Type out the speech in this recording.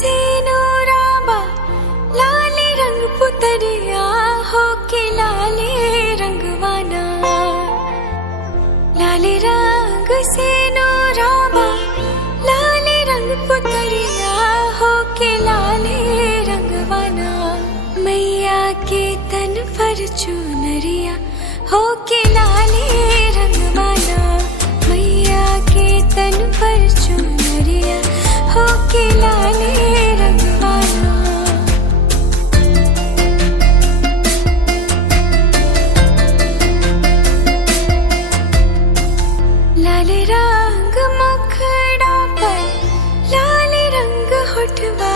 से नूराबा लाले रंग पुतरिया हो के लाले रंगवाना लाले रंग से नूराबा लाले रंग पुतरिया हो के लाले रंगवाना मैया के तन पर चुनरिया हो के लाले रंगवाना मैया के तन पर चुनरिया हो के लाले रंगवाना लाले रंग मुखड़ा पर लाले रंग होठवा